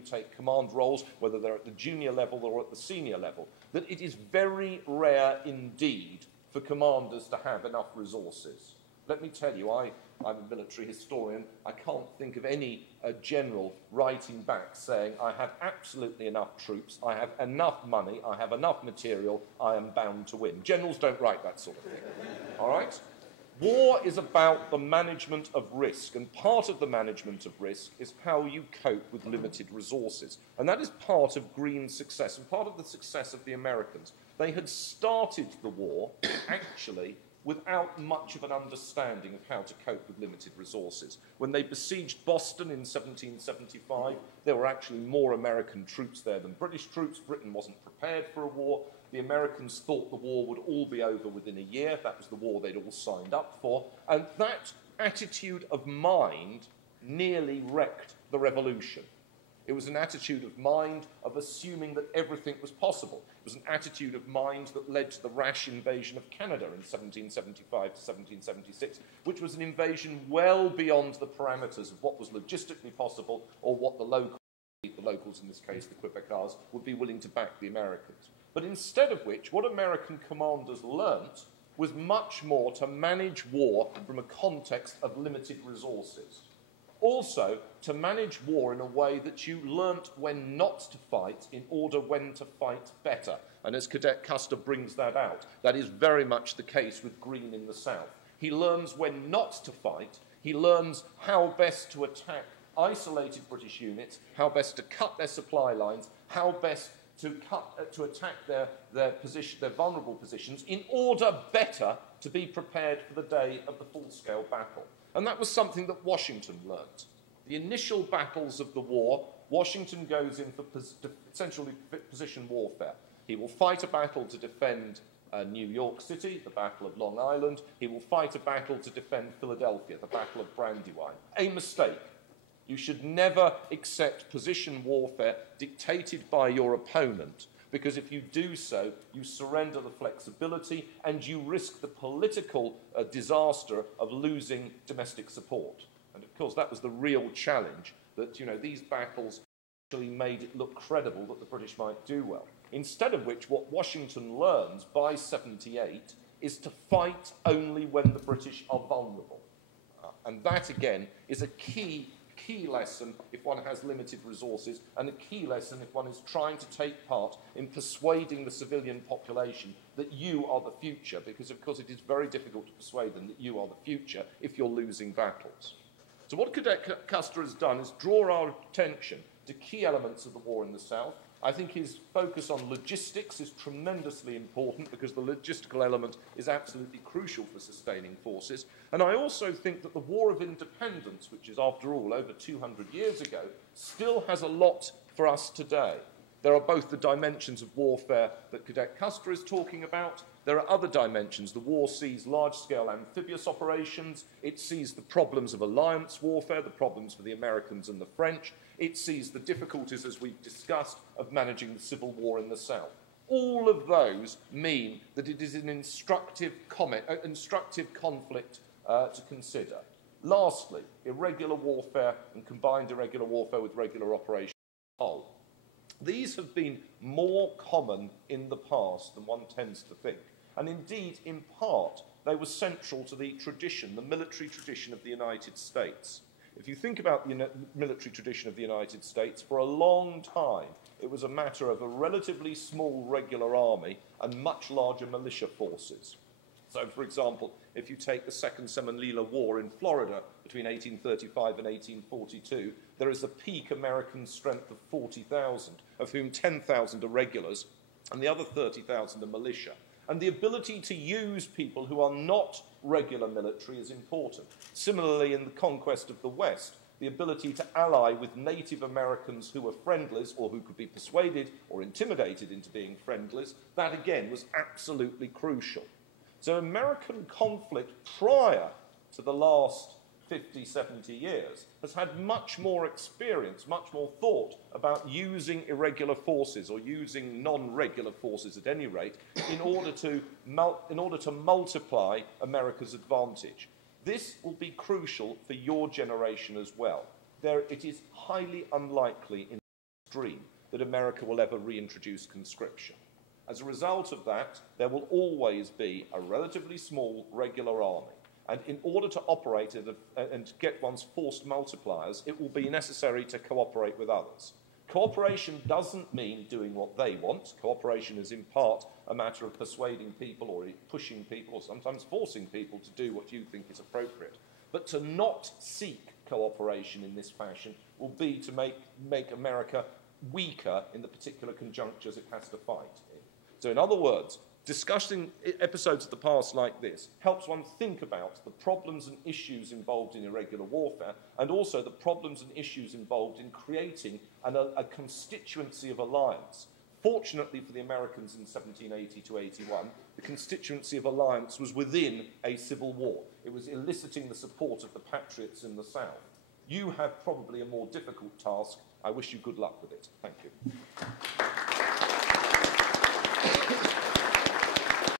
who take command roles, whether they're at the junior level or at the senior level, that it is very rare indeed for commanders to have enough resources. Let me tell you, I'm a military historian. I can't think of any general writing back saying, I have absolutely enough troops, I have enough money, I have enough material, I am bound to win. Generals don't write that sort of thing. All right? War is about the management of risk, and part of the management of risk is how you cope with limited resources. And that is part of Green's success, and part of the success of the Americans. They had started the war, actually, without much of an understanding of how to cope with limited resources. When they besieged Boston in 1775, there were actually more American troops there than British troops. Britain wasn't prepared for a war. The Americans thought the war would all be over within a year. That was the war they'd all signed up for. And that attitude of mind nearly wrecked the revolution. It was an attitude of mind of assuming that everything was possible. It was an attitude of mind that led to the rash invasion of Canada in 1775 to 1776, which was an invasion well beyond the parameters of what was logistically possible or what the locals, in this case the Quebecers, would be willing to back the Americans. But instead of which, what American commanders learnt was much more to manage war from a context of limited resources. Also, to manage war in a way that you learnt when not to fight in order when to fight better. And as Cadet Custer brings that out, that is very much the case with Green in the South. He learns when not to fight, he learns how best to attack isolated British units, how best to cut their supply lines, how best to attack their vulnerable positions in order better to be prepared for the day of the full-scale battle. And that was something that Washington learnt. The initial battles of the war, Washington goes in for essentially position warfare. He will fight a battle to defend New York City, the Battle of Long Island. He will fight a battle to defend Philadelphia, the Battle of Brandywine. A mistake. You should never accept position warfare dictated by your opponent, because if you do so, you surrender the flexibility and you risk the political disaster of losing domestic support. And of course, that was the real challenge, that these battles actually made it look credible that the British might do well. Instead of which, what Washington learns by 78 is to fight only when the British are vulnerable. And that, again, is a key lesson if one has limited resources, and a key lesson if one is trying to take part in persuading the civilian population that you are the future, because of course it is very difficult to persuade them that you are the future if you're losing battles. So what Cadet Custer has done is draw our attention to key elements of the war in the South. I think his focus on logistics is tremendously important, because the logistical element is absolutely crucial for sustaining forces. And I also think that the War of Independence, which is after all over 200 years ago, still has a lot for us today. There are both the dimensions of warfare that Cadet Custer is talking about. There are other dimensions. The war sees large-scale amphibious operations. It sees the problems of alliance warfare, the problems for the Americans and the French. It sees the difficulties, as we've discussed, of managing the Civil War in the South. All of those mean that it is an instructive conflict to consider. Lastly, irregular warfare and combined irregular warfare with regular operations. These have been more common in the past than one tends to think. And indeed, in part, they were central to the tradition, the military tradition of the United States. If you think about the military tradition of the United States, for a long time, it was a matter of a relatively small regular army and much larger militia forces. So, for example, if you take the Second Seminole War in Florida between 1835 and 1842, there is a peak American strength of 40,000, of whom 10,000 are regulars, and the other 30,000 are militia. And the ability to use people who are not regular military is important. Similarly, in the conquest of the West, the ability to ally with Native Americans who were friendlies or who could be persuaded or intimidated into being friendlies, that again was absolutely crucial. So American conflict prior to the last 50, 70 years has had much more experience, much more thought about using irregular forces, or using non-regular forces at any rate, in order to multiply America's advantage. This will be crucial for your generation as well. It is highly unlikely in dream that America will ever reintroduce conscription. As a result of that, there will always be a relatively small regular army. And in order to operate it and get one's forced multipliers, it will be necessary to cooperate with others. Cooperation doesn't mean doing what they want. Cooperation is in part a matter of persuading people or pushing people or sometimes forcing people to do what you think is appropriate. But to not seek cooperation in this fashion will be to make America weaker in the particular conjunctures it has to fight in. So in other words, discussing episodes of the past like this helps one think about the problems and issues involved in irregular warfare and also the problems and issues involved in creating a constituency of alliance. Fortunately for the Americans in 1780 to 81, the constituency of alliance was within a civil war. It was eliciting the support of the patriots in the South. You have probably a more difficult task. I wish you good luck with it. Thank you.